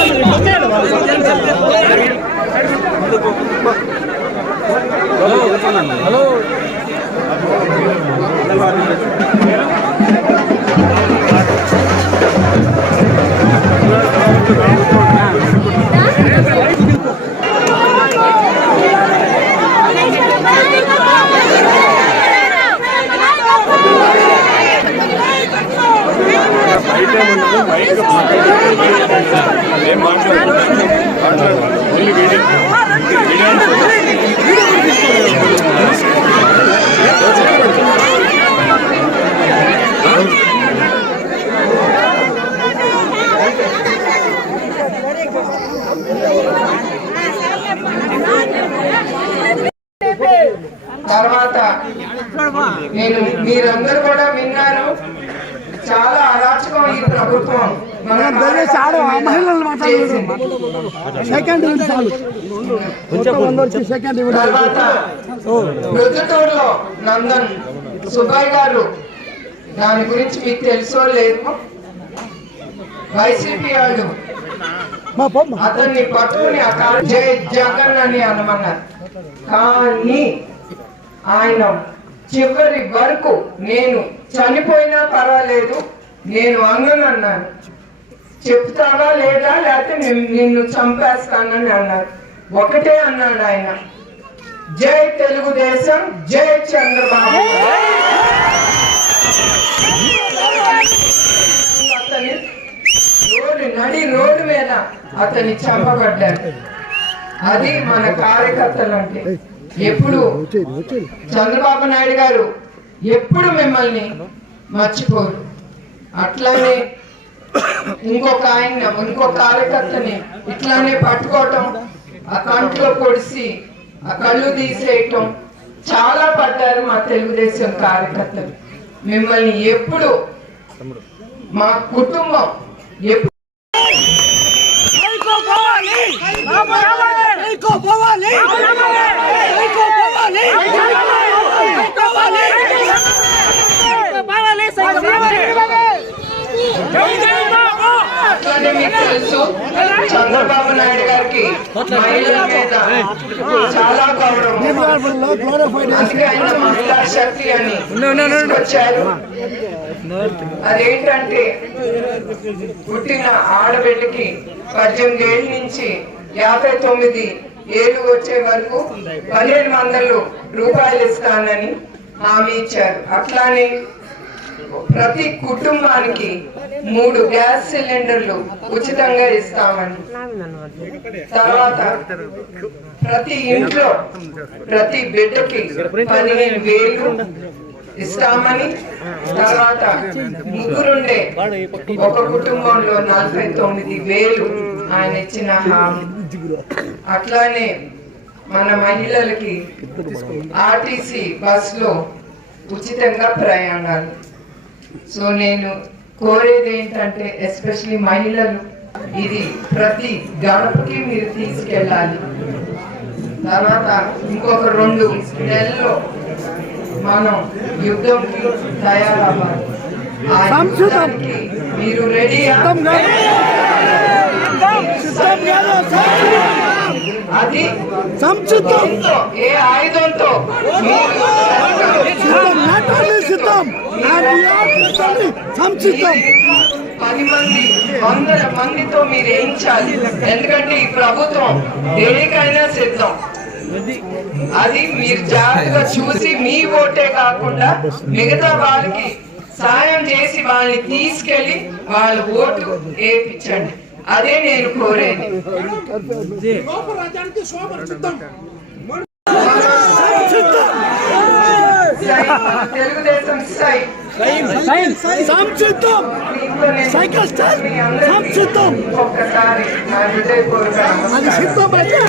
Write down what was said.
ఏం తర్వాత నేను మీరందరూ కూడా విన్నారు చాలా అరాచకం ఈ ప్రభుత్వం. సెకండ్ సెకండ్ నందన్ సుబ్బయ్య గారు దాని గురించి మీకు తెలుసో లేదు? వైసీపీ వాళ్ళు అతన్ని పట్టుకుని జై జగన్ అని అనమన్నారు. కానీ ఆయన చివరి వరకు నేను చనిపోయినా పర్వాలేదు నేను అన్నాను. చెప్తావా లేదా? లేకపోతే నేను నిన్ను చంపేస్తానని అన్నారు. ఒకటే అన్నాడు ఆయన. జై తెలుగుదేశం జై చంద్రబాబు. అతని రోడ్డు నడి రోడ్డు మీద అతని చంపబడ్డాడు. అది మన కార్యకర్తలు అంటే ఎప్పుడు? చంద్రబాబు నాయుడు గారు ఎప్పుడు మిమ్మల్ని మర్చిపోరు. అట్లానే ఇంకొక ఆయన ఇంకొక కార్యకర్తని ఇట్లానే పట్టుకోవటం ఆ కంట్లో పొడిసి ఆ కళ్ళు తీసేయటం చాలా పడ్డారు మా తెలుగుదేశం కార్యకర్తలు. మిమ్మల్ని ఎప్పుడు మా కుటుంబం ఎప్పుడు అట్లానే మీకు తెలుసు చంద్రబాబు నాయుడు గారికి మహిళల మీద చాలా గౌరవం. గ్లోరిఫైడ్ అందుకే ఆయన మహిళా శక్తి అని తీసుకొచ్చారు. అదేంటంటే పుట్టిన ఆడబిడ్డకి పద్దెనిమిది ఏళ్ళ నుంచి యాభై తొమ్మిది ఏళ్ళు వచ్చే వరకు పదిహేను వందలు రూపాయలు ఇస్తానని హామీ ఇచ్చారు. అట్లానే ప్రతి కుటుంబానికి మూడు గ్యాస్ సిలిండర్లు ఉచితంగా ఇస్తామని తర్వాత ప్రతి ఇంట్లో ప్రతి బిడ్డకి పదిహేను వేలు ఇస్తామని తర్వాత ముగ్గురుండే ఒక కుటుంబంలో నలభై తొమ్మిది వేలు ఆయన ఇచ్చిన హామీ. అట్లానే మన మహిళలకి ఆర్టీసీ బస్సులో ఉచితంగా ప్రయాణాలు. సో నేను కోరేది ఏంటంటే ఎస్పెషలీ మహిళలు ఇది ప్రతి గడపకి మీరు తీసుకెళ్ళాలి. తర్వాత ఇంకొక రెండు నెలల్లో మనం యుద్ధంకి తయారవ్వాలి. మీరు రెడీ అది ఏ ఆయుధంతో మీరు సిద్ధం నాట్ ఓన్లీ సిద్ధం నాట్ సంసిద్ధం పది మంది వందల మందితో మీరు వేయించాలి ఎందుకంటే ఈ ప్రభుత్వం దేనికైనా సిద్ధం. అది మీరు జాగ్రత్తగా చూసి మీ ఓటే కాకుండా మిగతా వాళ్ళకి సాయం చేసి వాళ్ళని తీసుకెళ్ళి వాళ్ళ ఓటు వేయించండి. అదే నేను కోరేది. తెలుగుదేశం సై. సంసిద్ధం దీంట్లో నేను సైకిల్ స్టార్ మీ అందరికీ సంసిద్ధం ఒక్కసారి నా హృదయపూర్వక అది నమస్కారం సిద్ధం అయితే